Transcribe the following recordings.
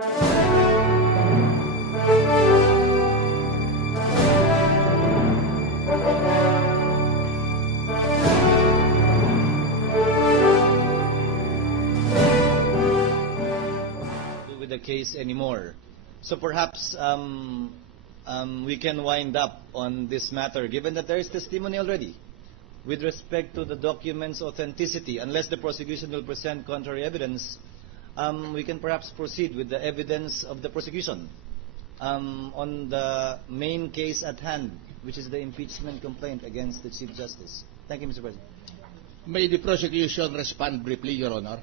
With the case anymore. So perhaps we can wind up on this matter, given that there is testimony already with respect to the document's authenticity. Unless the prosecution will present contrary evidence, we can perhaps proceed with the evidence of the prosecution on the main case at hand, which is the impeachment complaint against the Chief Justice. Thank you, Mr. President. May the prosecution respond briefly, Your Honor?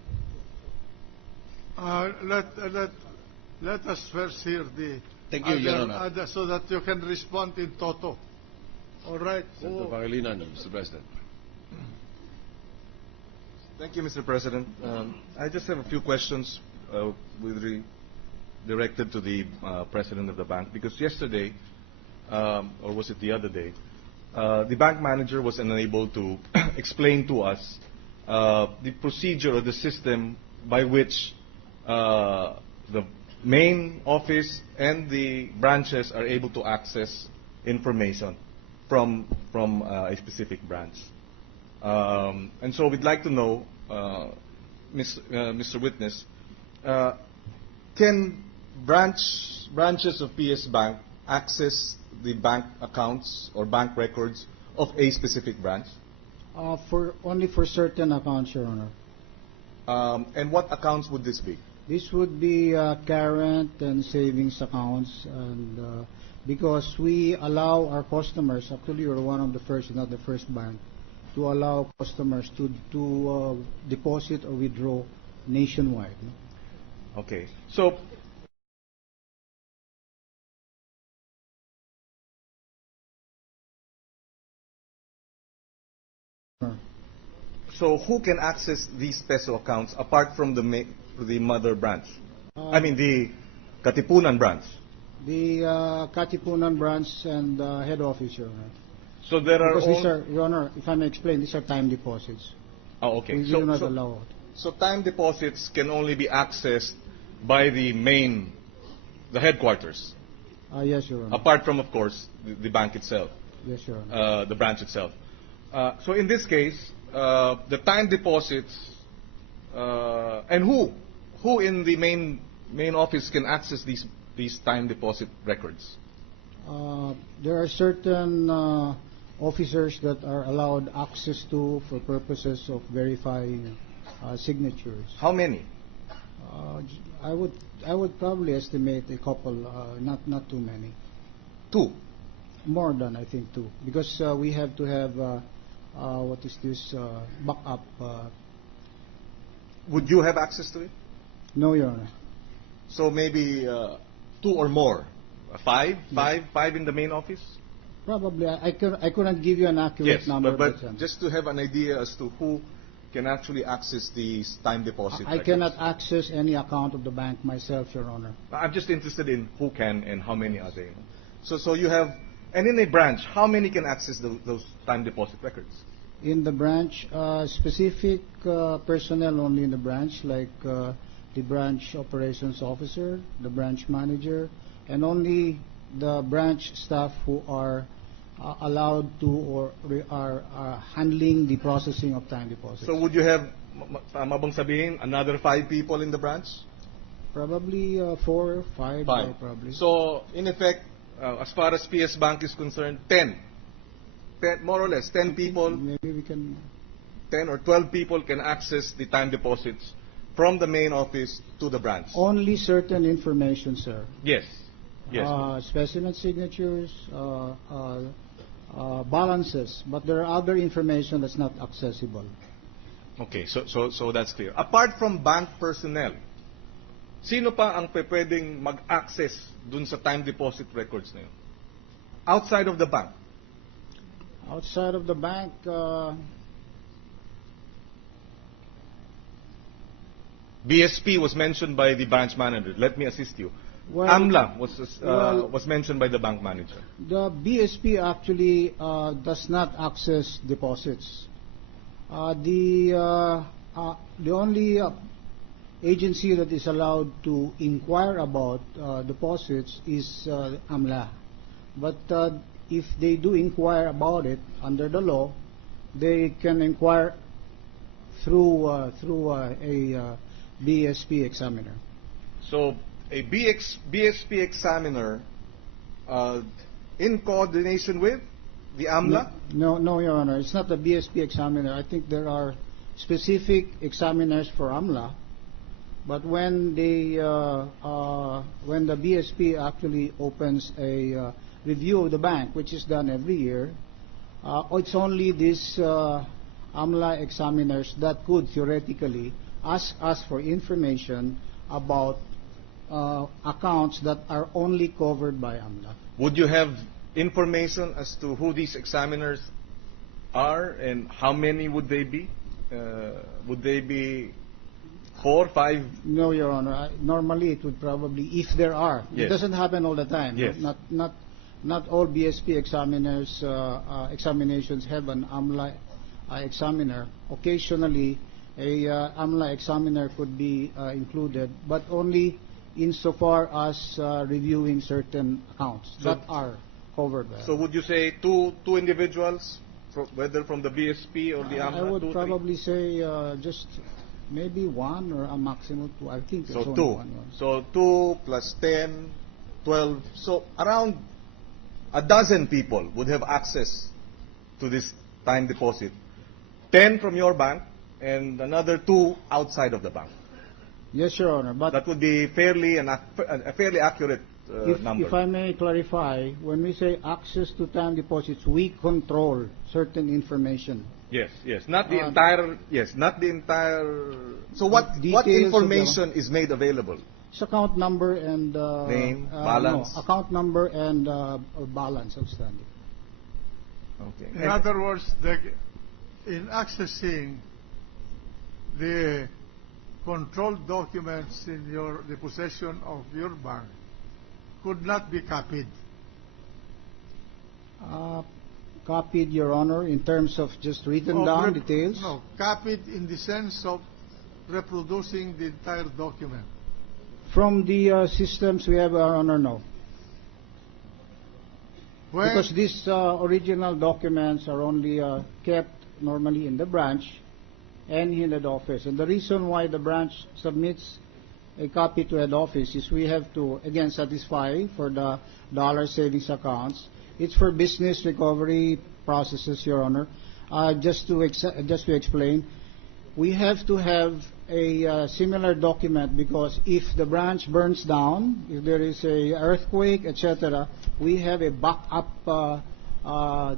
Let us first hear the Thank you, Your Honor. so that you can respond in toto. All right. Senator Pangilinan, Mr. President. Thank you, Mr. President. I just have a few questions directed to the president of the bank, because yesterday, or was it the other day, the bank manager was unable to explain to us the procedure or the system by which the main office and the branches are able to access information from a specific branch. And so we'd like to know, Mr. Witness, can branches of PS Bank access the bank accounts or bank records of a specific branch? Only for certain accounts, Your Honor. And what accounts would this be? This would be current and savings accounts, and because we allow our customers, actually we're one of the first, not the first bank, to allow customers to deposit or withdraw nationwide. Okay. So who can access these peso accounts apart from the mother branch? I mean the Katipunan branch. The Katipunan branch and head office, Your Honor. So there are because these are, Your Honor, if I may explain, these are time deposits. Oh, okay. We do not allow it. So time deposits can only be accessed by the headquarters. Yes, Your Honor. Apart from, of course, the bank itself. Yes, Your Honor. The branch itself. So in this case, the time deposits, and who in the main office can access these time deposit records? There are certain officers that are allowed access to for purposes of verifying signatures. How many? I would probably estimate a couple, not too many. Two. More than, I think, two, because we have to have what is this backup. Would you have access to it? No, Your Honor. So maybe two or more. Five in the main office? Probably. I couldn't give you an accurate number. But just to have an idea as to who can actually access these time deposit I cannot access any account of the bank myself, Your Honor. I'm just interested in who can and how many are they. So you have, and in a branch, how many can access those time deposit records? In the branch, specific personnel only in the branch, like the branch operations officer, the branch manager, and only the branch staff who are allowed to or are handling the processing of time deposits. So would you have, tama bang sabihin, another 5 people in the branch? Probably 4, 5. Probably. So in effect, as far as PS Bank is concerned, 10, more or less, 10 people, maybe we can, 10 or 12 people can access the time deposits from the main office to the branch. Only certain information, sir. Yes. Yes. Specimen signatures, balances, but there are other information that's not accessible. Okay, so that's clear. Apart from bank personnel, sino pa ang pwedeng mag-access dun sa time deposit records na yun? Outside of the bank? Outside of the bank, BSP was mentioned by the branch manager. Let me assist you. well, AMLA was mentioned by the bank manager. the BSP actually does not access deposits. The only agency that is allowed to inquire about deposits is AMLA. But if they do inquire about it under the law, they can inquire through a BSP examiner. So a BSP examiner in coordination with the AMLA? No, Your Honor. It's not the BSP examiner. I think there are specific examiners for AMLA. But when the BSP actually opens a review of the bank, which is done every year, it's only these AMLA examiners that could theoretically ask us for information about accounts that are only covered by AMLA. Would you have information as to who these examiners are and how many would they be? Would they be 4, 5? No, Your Honor. Normally, it would probably, if there are. It Yes. doesn't happen all the time. Yes. Not all BSP examiners examinations have an AMLA examiner. Occasionally, a AMLA examiner could be included, but only insofar as reviewing certain accounts that are covered by. So would you say two individuals, whether from the BSP or the AMLA? I would 2, 3? probably say just maybe one or a maximum two. I think So it's only 2. one. So 2 plus 10, 12. So around a dozen people would have access to this time deposit. 10 from your bank and another 2 outside of the bank. Yes, Your Honor. But That would be a fairly accurate number. if I may clarify, when we say access to time deposits, we control certain information. Yes. Not the Uh, entire. Yes, not the entire. So what Details of information is made available? It's account number and Name, balance. No, account number and balance outstanding. Okay. In other words, in accessing the controlled documents in the possession of your bank could not be copied. Copied, Your Honor, in terms of just written Of down details. No, copied in the sense of reproducing the entire document. From the systems we have, Your Honor, no. When, Because these original documents are only kept normally in the branch and in head office. And the reason why the branch submits a copy to head office is we have to, again, satisfy for the dollar savings accounts. It's for business recovery processes, Your Honor. Just to explain, we have to have a similar document because if the branch burns down, if there is a earthquake, etc., we have a backup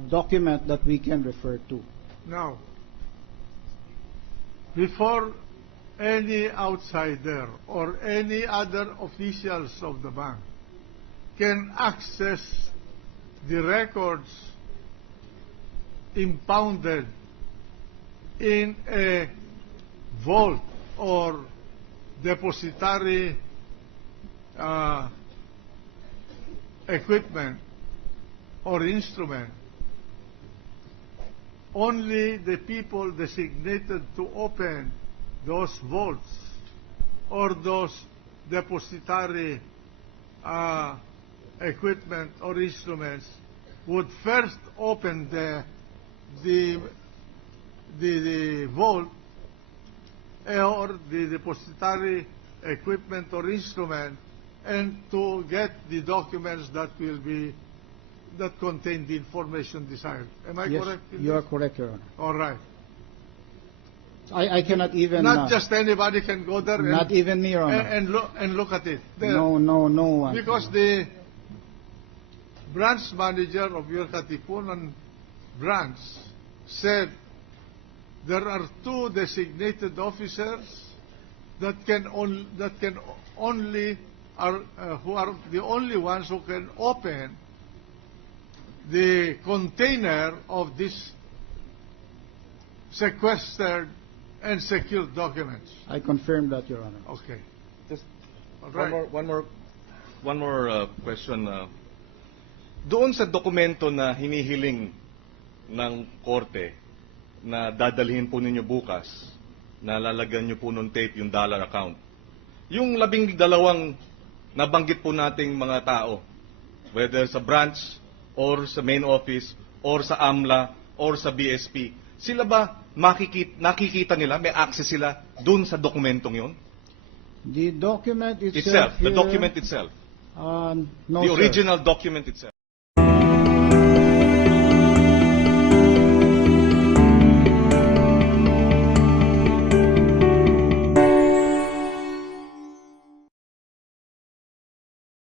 document that we can refer to. now, before any outsider or any other officials of the bank can access the records impounded in a vault or depository equipment or instrument, only the people designated to open those vaults or those depository equipment or instruments would first open the vault or the depository equipment or instrument and to get the documents that contain the information desired. Am I Yes, correct? in you are this? correct, Your Honor. All right. I cannot even... Not just anybody can go there Not even me, Your Honor. and look at it. There. No one. Because the branch manager of your Katipunan branch said there are 2 designated officers that can only who are the only ones who can open the container of this sequestered and secured documents. I confirm that, Your Honor. Okay. Just All right. one more question. Doon sa dokumento na hinihiling ng korte na dadalhin po ninyo bukas, na lalagyan nyo po ng tape yung dollar account, yung 12 nabanggit po nating mga tao, whether sa branch, or sa main office, or sa AMLA, or sa BSP, sila ba nakikita nila, may access sila dun sa dokumentong yon? The document Itself, the here, document itself. No, The sir. original document itself.